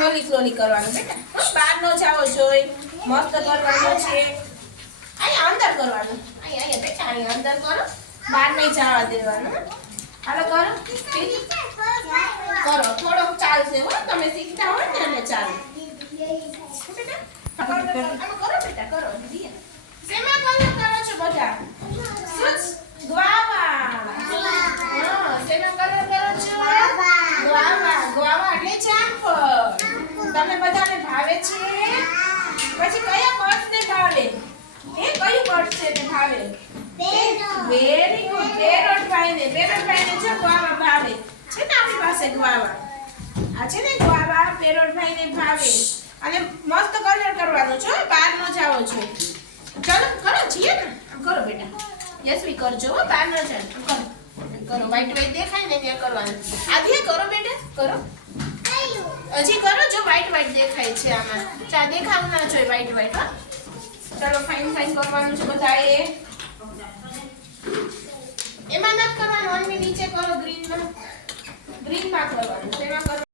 Slowly કરવાનું બેટા, બહાર નો જાવો જોઈએ, મસ્ત કરવાનું છે. અહીંયા અંદર કરવાનું, અહીંયા બેટા અહીંયા અંદર કરો, બહાર નહીં જવા દેવાનું. હાલો કરો, કરો થોડોક ચાલશે હો, તમે શીખતા હોય ને એટલે ચાલે. કરો બેટા કરો. શેમાં કલર કરો છો બધા? ગ્વાવા. હા, શેમાં કલર કરો છો? ગ્વાવા. ગ્વાવા એટલે જામફળ. તમને બધાને ભાવે છે? પછી કયા પર્સને ભાવે? એ કયું પર્સ છે ને ભાવે? Very good. પેરોટભાઈને જો ગ્વાવા ભાવે છે ને, આપણી પાસે ગ્વાવા આ છે ને, ગ્વાવા પેરોટભાઈને ભાવે. અને મસ્ત કલર કરવાનો છો, બહાર ન જાવો છો. ચલો કરો છીએ ને, કરો બેટા, યશવી કરજો હો, બહાર ન જાવ. કરો વ્હાઈટ દેખાય ને ત્યાં કરવાનું. આધી કરો બેટા, કરો હજી કરો. જો વ્હાઈટ દેખાય છે આમાં, ચા દેખાવું ના જોઈએ વ્હાઈટ. હા ચલો ફાઇન કરવાનું છે બધાએ. એમાં ના કરવાનું, ઓનલી નીચે કરો, ગ્રીનમાં કરવાનું. એમાં કરો.